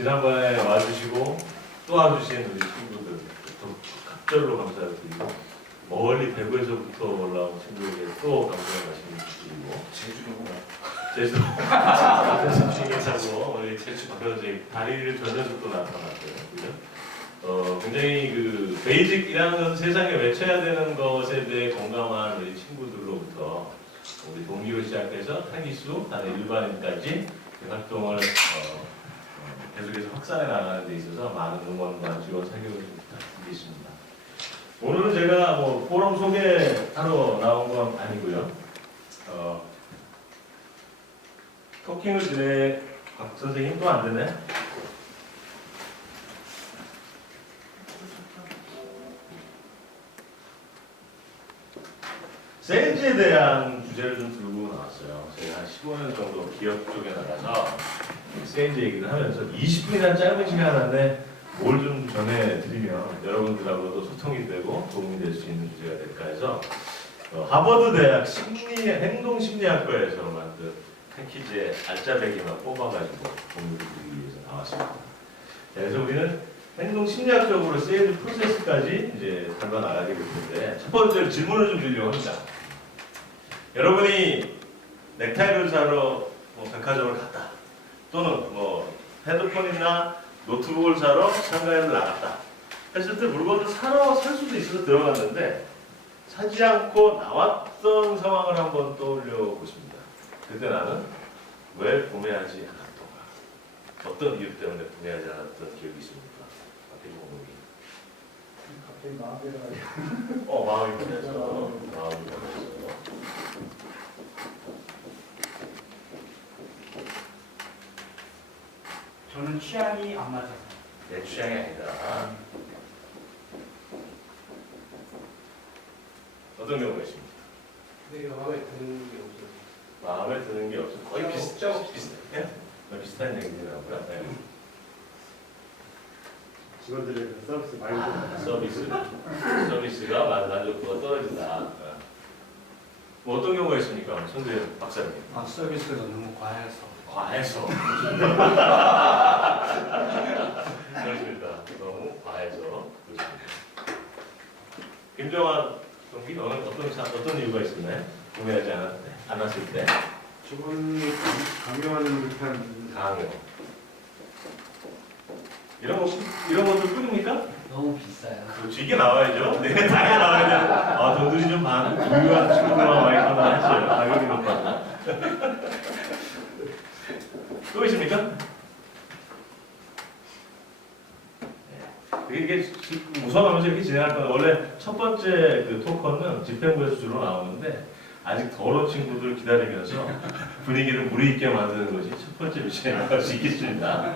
지난번에 와주시고 또 와주신 우리 친구들 각별로 감사드리고 멀리 대구에서부터 올라온 친구에게 또 감사의 말씀드리고 제주도 앞에서 중에서고 우리 제주도 다리를 전혀서 또 나타났고요. 그죠? 굉장히 그 베이직이라는 것은 세상에 외쳐야 되는 것에 대해 공감한 우리 친구들로부터 우리 동기로 시작해서 타기수, 다른 일반인까지 활동을 계속해서 확산해 나가는 데 있어서 많은 응원과 지원 사격을 부탁드리겠습니다. 오늘은 제가 뭐 포럼 소개하러 나온 건 아니고요. 토킹을 진행, 박 선생님 또 안 되네. 세일즈에 대한 주제를 좀 들고 나왔어요. 제가 한 15년 정도 기업 쪽에 나가서 세일즈 얘기를 하면서 20분이라는 짧은 시간 안에 뭘 좀 전해드리면 여러분들하고도 소통이 되고 도움이 될 수 있는 주제가 될까 해서 하버드 대학 행동심리학과에서 만든 패키지의 알짜배기만 뽑아가지고 공유드리기 위해서 나왔습니다. 그래서 우리는 행동심리학적으로 세일즈 프로세스까지 이제 밟아 나가게 될 텐데 첫 번째로 질문을 좀 드리려고 합니다. 여러분이 넥타이를 사러 백화점을 갔다 또는 헤드폰이나 노트북을 사러 상가에 나갔다 했을 때 물건을 사러 살 수도 있어서 들어갔는데 사지 않고 나왔던 상황을 한번 떠올려 보십니다. 그때 나는 왜 구매하지 않았던가? 어떤 이유 때문에 구매하지 않았던 기억이 있습니까? 갑자기 마음이 마음이 변해서 저는 취향이 안 맞아서. 내 취향이 아니다. 어떤 경우가 있습니까? 네, 마음에 드는 게 없어요. 마음에 드는 게 없어. 거의 비슷한 얘기더라고요. 네. 직원들의 그 서비스 말고. 서비스가 만족도가 떨어진다. 뭐 어떤 경우가 있습니까? 손대현 박사님. 서비스가 너무 과해서. 과해서. 그렇습니다. 너무 과해서. 그렇습니다. 김정환 동기, 너는 어떤 이유가 있었나요? 구매하지 않았을 때? 직원이 강요하는 듯한 강요. 이런 것들 뿐입니까? 너무 비싸요. 그렇지, 이게 나와야죠. 네, 당연히 나와야 돼. 돈들이 좀 부유한 친구가 많이 있구나 했어요. 가격이 높아서. 또 있습니까? 이게 무서워하면서 이렇게 진행할 거는 원래 첫 번째 그 토커는 집행부에서 주로 나오는데 아직 더러운 친구들 기다리면서 분위기를 무리있게 만드는 것이 첫 번째 미션에 나갈 수 있겠습니다.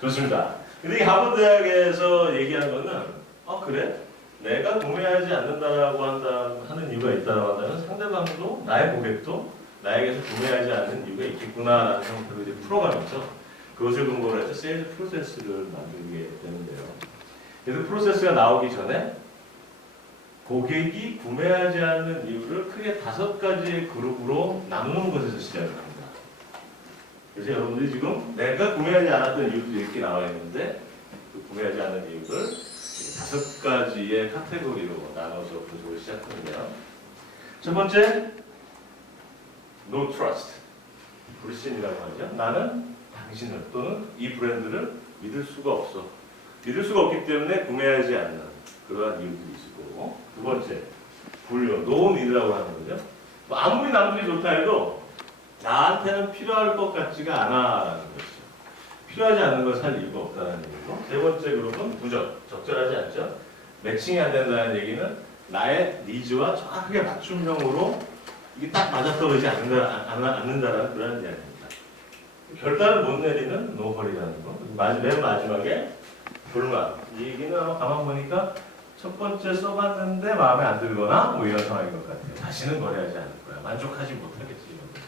좋습니다. 근데 이 하버드 대학에서 얘기한 거는 그래? 내가 구매하지 않는다라고 하는 이유가 있다고 한다면 상대방도 나의 고객도 나에게서 구매하지 않는 이유가 있겠구나라는 형태로 이제 풀어가면서 그것을 근거로 해서 세일즈 프로세스를 만들게 되는데요. 그래서 프로세스가 나오기 전에 고객이 구매하지 않는 이유를 크게 5가지의 그룹으로 나누는 것에서 시작을 합니다. 그래서 여러분들이 지금 내가 구매하지 않았던 이유도 이렇게 나와 있는데 그 구매하지 않는 이유를 5가지의 카테고리로 나눠서 분석을 시작하는데요. 첫 번째, No Trust. 불신이라고 하죠. 나는 당신을 또는 이 브랜드를 믿을 수가 없어. 믿을 수가 없기 때문에 구매하지 않는 그러한 이유들이 있을 거고. 두 번째, 불효, No Need라고 하는 거죠. 아무리 남들이 좋다 해도 나한테는 필요할 것 같지가 않아라는 것이죠. 필요하지 않는 걸 살 이유가 없다는 얘기고. 세 번째 그룹은 부적, 적절하지 않죠. 매칭이 안 된다는 얘기는 나의 니즈와 정확하게 맞춤형으로 이게 딱 맞아떨어지지 않는다라는 그런 이야기입니다. 결단을 못 내리는 노홀이라는 거. 맨 마지막에 불만. 이 얘기는 가만 보니까 첫 번째 써봤는데 마음에 안 들거나 뭐 이런 상황인 것 같아요. 다시는 거래하지 않을 거야. 만족하지 못하겠지. 이런 거지.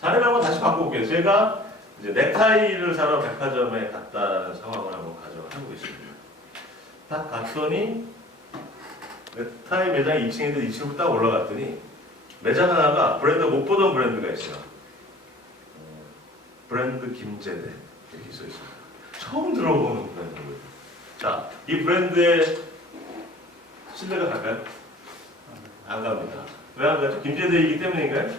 사례를 한번 다시 바꿔볼게요. 제가 이제 넥타이를 사러 백화점에 갔다라는 상황을 한번 가져가보겠습니다. 딱 갔더니 넥타이 매장이 2층인데 2층으로 딱 올라갔더니 매장 하나가 못 보던 브랜드가 있어요. 브랜드 김제대. 이렇게 써 있습니다. 처음 들어보는 브랜드고요. 자, 이 브랜드의 신뢰가 갈까요? 안 갑니다. 왜 안 가죠? 김제대이기 때문인가요?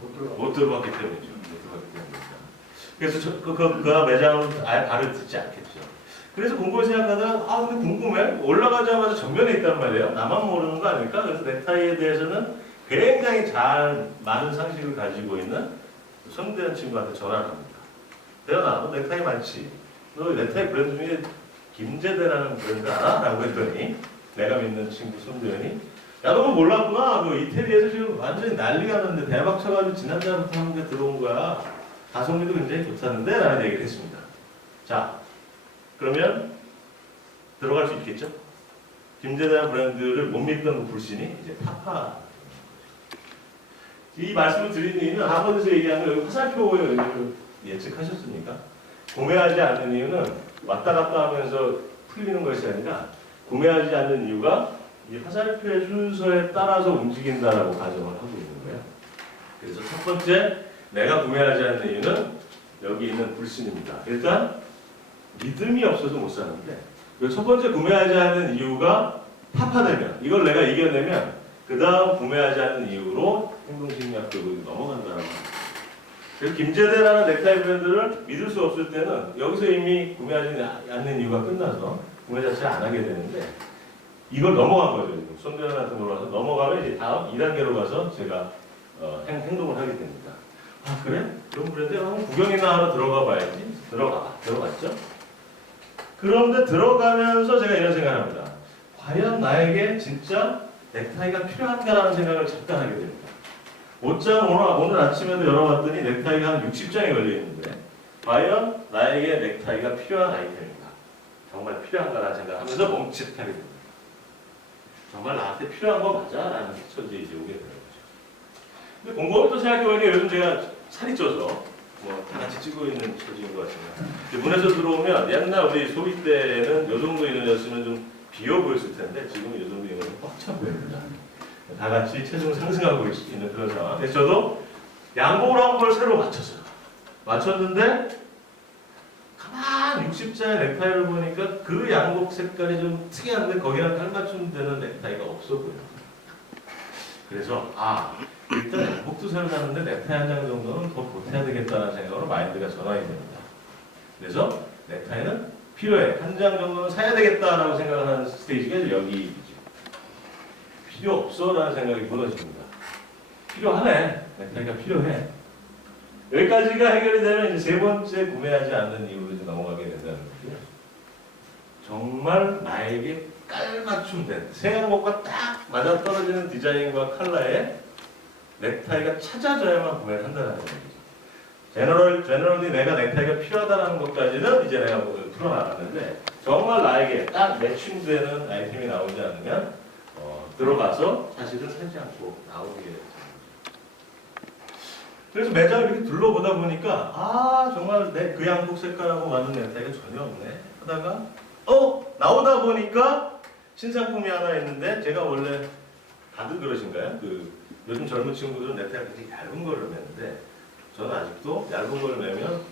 못 들어봤기 때문이죠. 못 들어봤기 때문입니다. 그래서 그 매장은 아예 발을 듣지 않겠죠. 그래서 공부를 생각하다가 아 근데 궁금해. 올라가자마자 전면에 있단 말이에요. 나만 모르는 거 아닐까? 그래서 넥타이에 대해서는 굉장히 잘 많은 상식을 가지고 있는 성대한 친구한테 전화를 합니다. 대현아, 너 넥타이 많지? 너 넥타이 브랜드 중에 김제대라는 브랜드 알아? 라고 했더니 내가 믿는 친구 손대현이 야, 너 몰랐구나. 너 이태리에서 지금 완전히 난리가 났는데 대박 쳐가지고 지난달부터 한국에 들어온 거야. 가성비도 굉장히 좋다는데? 라는 얘기를 했습니다. 자, 그러면 들어갈 수 있겠죠? 김제대라는 브랜드를 못 믿던 불신이 이제 파파. 이 말씀을 드리는 이유는 하버드에서 얘기하는 여기 화살표에 예측하셨습니까? 구매하지 않는 이유는 왔다 갔다 하면서 풀리는 것이 아니라 구매하지 않는 이유가 이 화살표의 순서에 따라서 움직인다라고 가정을 하고 있는 거예요. 그래서 첫 번째, 내가 구매하지 않는 이유는 여기 있는 불신입니다. 일단 믿음이 없어서 못 사는데 그 첫 번째 구매하지 않는 이유가 타파되면 이걸 내가 이겨내면 그 다음 구매하지 않는 이유로 행동심리학적으로 넘어간다라고 합니다. 그래서 김제대라는 넥타이 브랜드를 믿을 수 없을 때는 여기서 이미 구매하지 않는 이유가 끝나서 구매 자체를 안 하게 되는데 이걸 넘어간 거죠. 지금 손대현한테 물어봐서 넘어가면 이제 다음 2단계로 가서 제가 행동을 하게 됩니다. 아 그래? 그런 브랜드에 한번 구경이나 하러 들어가 봐야지. 들어갔죠? 그런데 들어가면서 제가 이런 생각을 합니다. 과연 나에게 진짜 넥타이가 필요한가라는 생각을 잠깐 하게 됩니다. 옷장 오늘 아침에도 열어봤더니 넥타이가 한 60장이 걸려있는데 과연 나에게 넥타이가 필요한 아이템인가? 정말 필요한가라는 생각을 하면서 멈칫하게 됩니다. 정말 나한테 필요한 거 맞아? 라는 처지에 이제 오게 되는 거죠. 근데 곰곰이 또 생각해보니까 요즘 제가 살이 쪄서 뭐 다 같이 찌고 있는 처지인 것 같습니다. 문에서 들어오면 옛날 우리 소위 때는 요 정도 인원이었으면 좀 비어 보였을 텐데 지금은 요 정도 인원이 꽉 차 보입니다. 다 같이 체중 상승하고 있는 그런 상황. 그래서 저도 양복을 한 걸 새로 맞췄는데 가만 60자의 넥타이를 보니까 그 양복 색깔이 좀 특이한데 거기랑 깔맞춤 되는 넥타이가 없어 보여요. 그래서 일단 양복도 새로 샀는데 넥타이 한 장 정도는 더 보태야 되겠다는 생각으로 마인드가 전환이 됩니다. 그래서 넥타이는 필요해. 한 장 정도는 사야 되겠다라고 생각하는 스테이지가 여기죠. 필요 없어라는 생각이 무너집니다. 필요하네. 넥타이가 필요해. 여기까지가 해결이 되면 이제 세 번째 구매하지 않는 이유로 이제 넘어가게 된다는 거고요. 정말 나에게 깔맞춤된 새 양복과 딱 맞아떨어지는 디자인과 컬러의 넥타이가 찾아져야만 구매를 한다는 얘기죠. 제너럴리 내가 넥타이가 필요하다는 것까지는 이제 내가 풀어나갔는데 정말 나에게 딱 매칭되는 아이템이 나오지 않으면 들어가서 사실은 사지 않고 나오게 됩니다. 그래서 매장을 이렇게 둘러보다 보니까 정말 내 그 양복 색깔하고 맞는 넥타이가 전혀 없네 하다가 나오다 보니까 신상품이 하나 있는데 제가 원래 다들 그러신가요? 요즘 젊은 친구들은 넥타이가 되게 얇은 거를 매는데 저는 아직도 얇은 걸 매면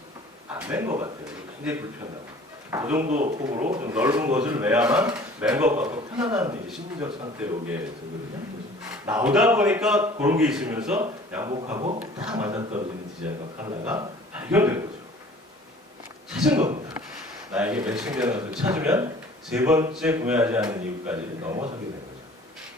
안 맨 것 같아요. 굉장히 불편하고 그 정도 폭으로 좀 넓은 것을 매야만 맨 것 같고 편안한 이제 심리적 상태에 오게 되거든요. 나오다 보니까 그런 게 있으면서 양복하고 딱 맞아떨어지는 디자인과 컬러가 발견된 거죠. 찾은 겁니다. 나에게 매칭되는 것을 찾으면 세 번째 구매하지 않는 이유까지 넘어서게 된 거죠.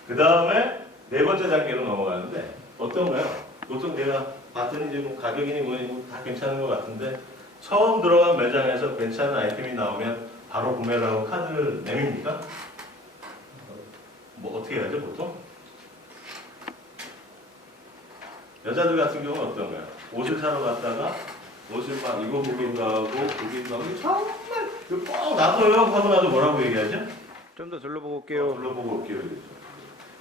그 다음에 네 번째 단계로 넘어가는데 어떤가요? 보통 내가 봤더니 이제 뭐 가격이니 뭐니 다 괜찮은 것 같은데 처음 들어간 매장에서 괜찮은 아이템이 나오면 바로 구매를 하고 카드를 내밉니까? 뭐 어떻게 해야죠 보통? 여자들 같은 경우는 어떤가요? 옷을 사러 갔다가 옷을 막 입어보기도 하고 보기도 하고 정말 이거 꼭 나도요 하고 나서 뭐라고 얘기하죠? 좀 더 둘러보고 올게요. 둘러보고 올게요.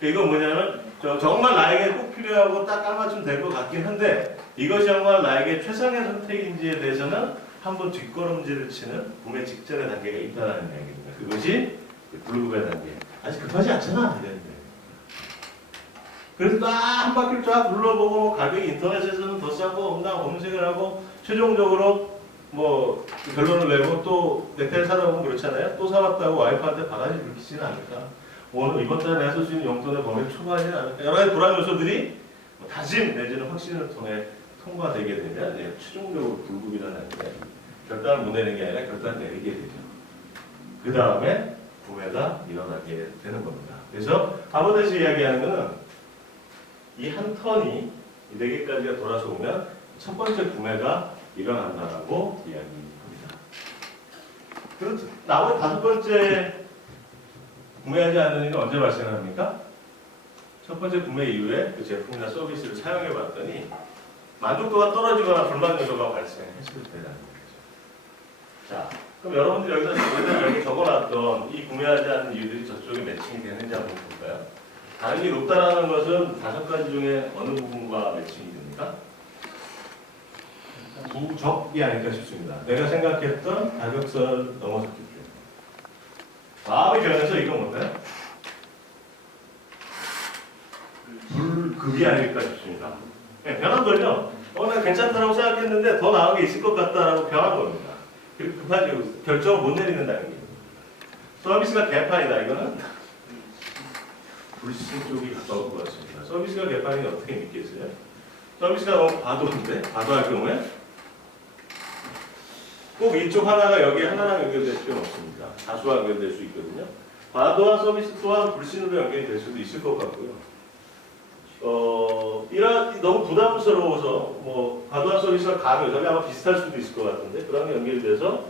이건 뭐냐면 정말 나에게 꼭 필요하고 딱 깔맞춤 될 것 같긴 한데 이것이 정말 나에게 최상의 선택인지에 대해서는 한번 뒷걸음질을 치는 구매 직전의 단계가 있다는 이야기입니다. 그것이 불구매 단계. 아직 급하지 않잖아. 그래서 딱 한 바퀴를 쫙 둘러보고 가격이 인터넷에서는 더 싸고 없나 검색을 하고 최종적으로 뭐 결론을 내고 또 넥타이 사다 보면 그렇잖아요. 또 사왔다고 와이프한테 바가지 긁히지는 않을까. 오늘 이번 달에 내가 쓸 수 있는 용돈의 범위를 초과하지는 않을까. 여러 가지 불안 요소들이 뭐 다짐 내지는 확신을 통해 통과되게 되면 최종적으로 불급이라는 게 결단을 못 내는 게 아니라 결단을 내리게 되죠. 그 다음에 구매가 일어나게 되는 겁니다. 그래서 하버드에서 이야기하는 것은 이 한 턴이 이 4개까지가 돌아서 오면 첫 번째 구매가 일어난다라고 이야기합니다. 그럼 나머지 5번째 구매하지 않는 일은 언제 발생합니까? 첫 번째 구매 이후에 그 제품이나 서비스를 사용해 봤더니 만족도가 떨어지거나 불만 요소가 발생했을 때라는 거죠. 자, 그럼 여러분들 여기 적어놨던 이 구매하지 않는 이유들이 저쪽에 매칭이 되는지 한번 볼까요? 가격이 높다라는 것은 5가지 중에 어느 부분과 매칭이 됩니까? 부적이 아닐까 싶습니다. 내가 생각했던 가격선을 넘어섰기 때문에. 마음이 변해서 이건 뭔가요? 불급이 아닐까 싶습니다. 네, 변한 거죠. 난 괜찮다고 생각했는데 더 나은 게 있을 것 같다라고 변한 겁니다. 그리고 급하게 결정을 못 내리는다는 게. 서비스가 개판이다. 이거는 불신 쪽이 가까울 것 같습니다. 서비스가 개판이 어떻게 믿겠어요? 서비스가 너무 과도한데? 과도할 경우에 꼭 이쪽 하나가 여기 하나랑 연결될 필요는 없습니다. 다수와 연결될 수 있거든요. 과도한 서비스 또한 불신으로 연결될 수도 있을 것 같고요. 너무 부담스러워서 뭐 과도한 서비스가 가능해서 아마 비슷할 수도 있을 것 같은데 그런 게 연결돼서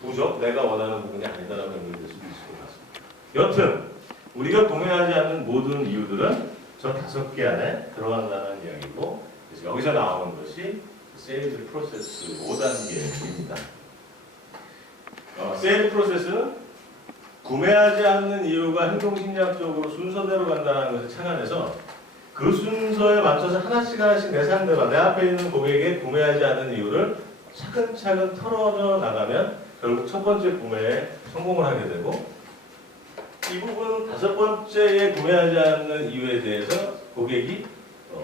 부족, 내가 원하는 부분이 아니다라고 연결될 수도 있을 것 같습니다. 여튼 우리가 구매하지 않는 모든 이유들은 저 5개 안에 들어간다는 이야기고 그래서 여기서 나오는 것이 세일즈 프로세스 5단계입니다. 세일즈 프로세스는 구매하지 않는 이유가 행동심리학적으로 순서대로 간다는 것을 착안해서 그 순서에 맞춰서 하나씩 내 상대방, 내 앞에 있는 고객에게 구매하지 않는 이유를 차근차근 털어져 나가면 결국 첫 번째 구매에 성공을 하게 되고 이 부분 5번째에 구매하지 않는 이유에 대해서 고객이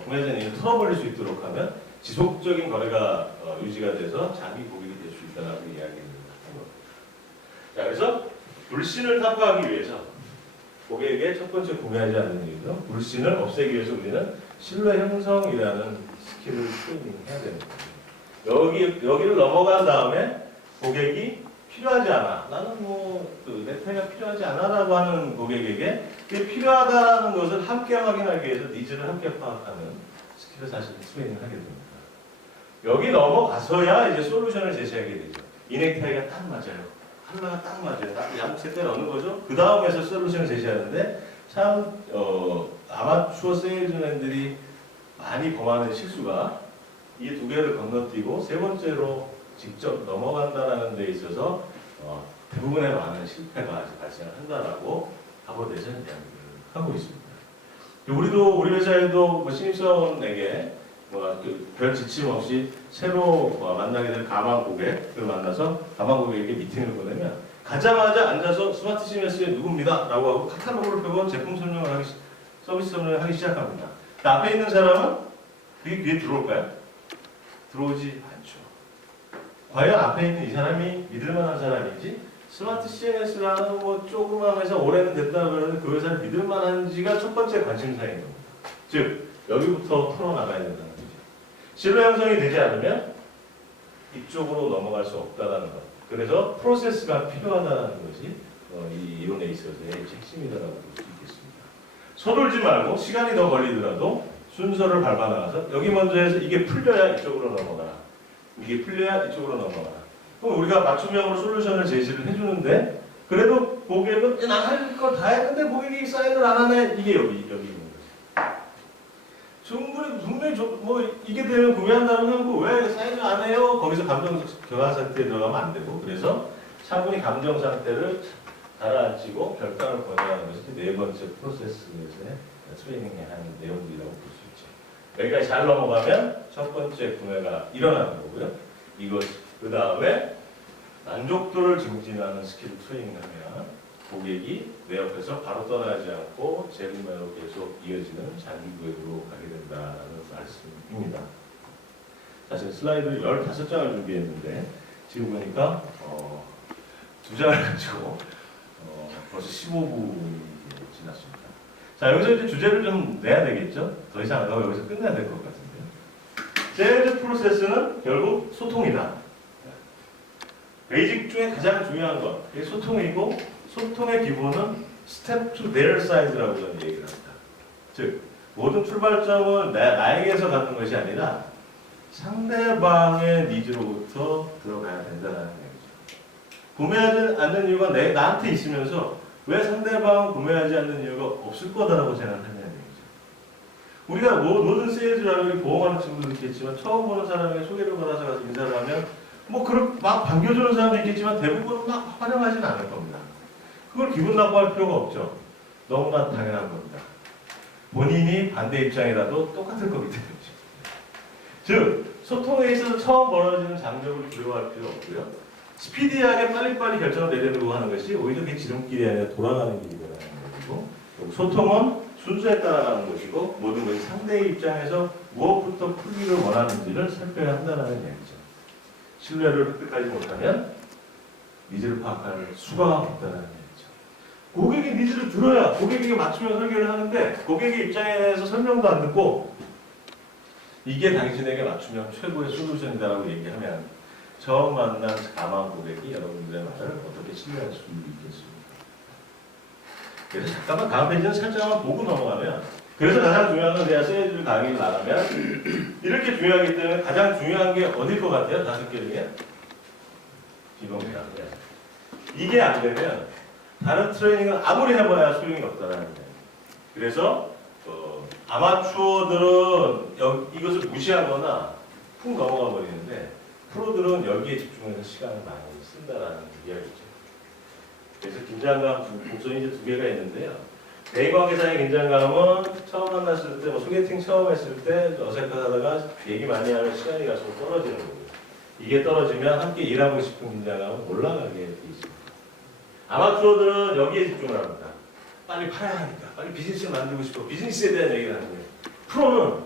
구매하지 않는 이유를 털어버릴 수 있도록 하면 지속적인 거래가 유지가 돼서 장기 고객이 될 수 있다는 이야기입니다. 자, 그래서 불신을 타파하기 위해서 고객에게 첫 번째 구매하지 않는 이유는 불신을 없애기 위해서 우리는 신뢰 형성이라는 스킬을 트레이닝해야 됩니다. 여기를 넘어간 다음에 고객이 필요하지 않아. 나는 넥타이가 필요하지 않아라고 하는 고객에게 그게 필요하다라는 것을 함께 확인하기 위해서 니즈를 함께 파악하는 스킬을 사실 트레이닝하게 됩니다. 여기 넘어가서야 이제 솔루션을 제시하게 되죠. 이 넥타이가 딱 맞아요. 컬러가 딱 맞아요. 딱 양쪽 색깔 어느 거죠? 그 다음에서 솔루션을 제시하는데 참 아마추어 세일즈맨들이 많이 범하는 실수가 이 2개를 건너뛰고 3번째로 직접 넘어간다라는 데 있어서 대부분의 많은 실패가 발생한다라고 하버드에서 이야기를 하고 있습니다. 우리도 우리 회사에도 신입사원에게 별 지침 없이 새로 만나게 될 가망 고객을 만나서 가망 고객에게 미팅을 보내면 가자마자 앉아서 스마트 CMS에 누굽니다 라고 하고 카탈로그를 펴고 제품 설명을 서비스 설명을 하기 시작합니다. 앞에 있는 사람은 그게 귀에 들어올까요? 들어오지 않죠. 과연 앞에 있는 이 사람이 믿을만한 사람인지 스마트 CMS라는 조그만 회사 오래는 됐다 그러는 그 회사를 믿을만한지가 첫 번째 관심사인 겁니다. 즉 여기부터 털어나가야 된다는 거죠. 신뢰 형성이 되지 않으면 이쪽으로 넘어갈 수 없다는 것. 그래서 프로세스가 필요하다는 것이 이 이론에 있어서의 핵심이라고 볼 수 있겠습니다. 서둘지 말고 시간이 더 걸리더라도 순서를 밟아 나가서 여기 먼저 해서 이게 풀려야 이쪽으로 넘어가라. 이게 풀려야 이쪽으로 넘어가라. 그럼 우리가 맞춤형으로 솔루션을 제시를 해주는데 그래도 고객은 난 할 거 다 했는데 고객이 사인을 안 하네. 이게 여기 있는 거죠. 충분히 분명히 이게 되면 구매한다고 하고 왜 사인을 안 해요? 거기서 감정 교환 상태에 들어가면 안 되고 그래서 차분히 감정 상태를 가라앉히고 결단을 권유하는 것이 4번째 프로세스에서의 트레이닝에 하는 내용들이라고 볼 수 있죠. 여기까지 잘 넘어가면 첫 번째 구매가 일어나는 거고요. 그 다음에 만족도를 증진하는 스킬을 트레이닝하면 고객이 내 옆에서 바로 떠나지 않고 재구매로 계속 이어지는 장기 고객으로 가게 된다는 말씀입니다. 사실 슬라이드를 15장을 준비했는데 지금 보니까 두 장을 가지고 벌써 15분이 지났습니다. 자, 여기서 이제 주제를 좀 내야 되겠죠? 더 이상 안 가고 여기서 끝내야 될 것 같은데요. 제일 프로세스는 결국 소통이다. 베이직 중에 가장 중요한 건 이게 소통이고, 소통의 기본은 step to their side라고 저는 얘기를 합니다. 즉, 모든 출발점을 나에게서 갖는 것이 아니라 상대방의 니즈로부터 들어가야 된다는 얘기죠. 구매하지 않는 이유가 나한테 있으면서 왜 상대방은 구매하지 않는 이유가 없을 거다라고 생각하냐는 얘기죠. 우리가 모든 세일즈라고 보험하는 친구도 있겠지만 처음 보는 사람에게 소개를 받아서 가서 인사를 하면 막 반겨주는 사람도 있겠지만 대부분은 막 환영하지는 않을 겁니다. 그걸 기분 나빠할 필요가 없죠. 너무나 당연한 겁니다. 본인이 반대 입장이라도 똑같을 거기 때문이죠. 즉, 소통에 있어서 처음 벌어지는 장벽을 두려워할 필요 없고요. 스피디하게 빨리빨리 결정을 내려고 하는 것이 오히려 그게 지름길이 아니라 돌아가는 길이 되는 것이고, 소통은 순서에 따라가는 것이고, 모든 것이 상대의 입장에서 무엇부터 풀기를 원하는지를 살펴야 한다는 얘기죠. 신뢰를 획득하지 못하면 니즈를 파악할 수가 없다는 얘기죠. 고객의 니즈를 들어야 고객에게 맞추면 설계를 하는데 고객의 입장에 대해서 설명도 안 듣고 이게 당신에게 맞추면 최고의 솔루션이다라고 얘기하면 처음 만난 가망 고객이 여러분들의 말을 어떻게 신뢰할 수 있겠습니까? 그래서 잠깐만 다음 페이지는 살짝만 보고 넘어가면, 그래서 가장 중요한 건 제가 세일즈 강의를 나가면 이렇게 중요하기 때문에 가장 중요한 게 어딜 것 같아요? 5개 중에? 이겁니다. 이게 안 되면 다른 트레이닝을 아무리 해봐야 소용이 없다는 거예요. 그래서 아마추어들은 이것을 무시하거나 푹 넘어가 버리는데 프로들은 여기에 집중해서 시간을 많이 쓴다라는 이야기죠. 그래서 긴장감 곡선이 이제 2개가 있는데요. 대인관계사의 긴장감은 처음 만났을 때, 소개팅 처음 했을 때 어색하다가 얘기 많이 하면 시간이 갈수록 떨어지는 거고요. 이게 떨어지면 함께 일하고 싶은 긴장감은 올라가게 돼 있습니다. 아마추어들은 여기에 집중을 합니다. 빨리 팔아야 하니까, 빨리 비즈니스를 만들고 싶어. 비즈니스에 대한 얘기를 하는 거예요. 프로는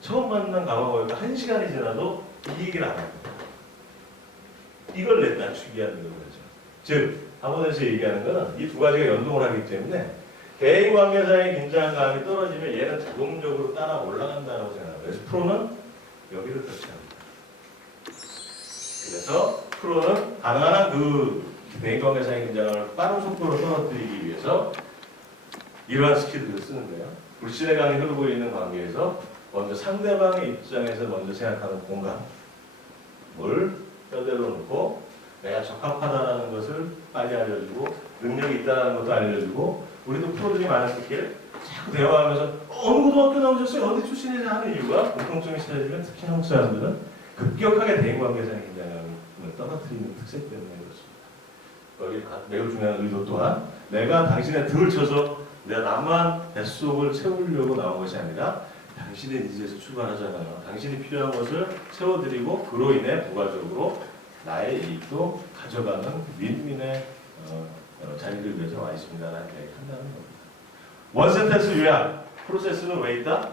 처음 만난 가방어가 1시간이 지나도 이 얘기를 안 합니다. 이걸 낮추게 하는 거죠. 즉, 학원에서 얘기하는 것은 이 두 가지가 연동을 하기 때문에 대인관계사의 긴장감이 떨어지면 얘는 자동적으로 따라 올라간다고 생각합니다. 그래서 프로는 여기를 터치합니다. 그래서 프로는 가능한 한 그 대인관계사의 긴장감을 빠른 속도로 떨어뜨리기 위해서 이러한 스킬들을 쓰는 거예요. 불신의 강이 흐르고 있는 관계에서 먼저 상대방의 입장에서 먼저 생각하는 공감을 뼈대로 놓고 내가 적합하다는 것을 빨리 알려주고 능력이 있다는 것도 알려주고, 우리도 프로들이 많았을 때 자꾸 대화하면서 어느 고등학교 나오셨어요? 어디 출신이냐 하는 이유가 공통점이 찾아지면 특히 한국 사람들은 급격하게 대인관계사의 긴장감을 떨어뜨리는 특색 때문에 그렇습니다. 여기 매우 중요한 의도 또한 내가 당신의 등을 쳐서 내가 나만 뱃속을 채우려고 나온 것이 아니라 당신의 니즈에서 출발하잖아요. 당신이 필요한 것을 채워드리고 그로 인해 부가적으로 나의 이익도 가져가는 윈윈의 자리를 위해서 와 있습니다라는 얘기를 한다는 겁니다. 원 센텐스 요약. 프로세스는 왜 있다?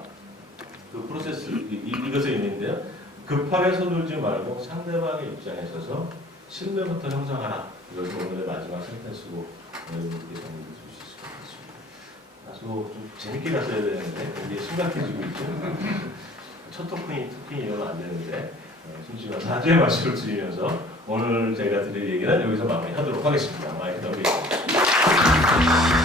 그 프로세스 이것에 있는데요. 급하게 서둘지 말고 상대방의 입장에 서서 신뢰부터 형성하라. 이것이 오늘의 마지막 센텐스고 여러분들께 정리해 줄 수 있을 것 같습니다. 아주 좀 재밌게 갔어야 되는데 이게 심각해지고 있죠. 첫 토킹이 이러면 안 되는데 심심한 사죄의 말씀을 드리면서 오늘 제가 드릴 얘기는 여기서 마무리하도록 하겠습니다. 마이크 넘기겠습니다.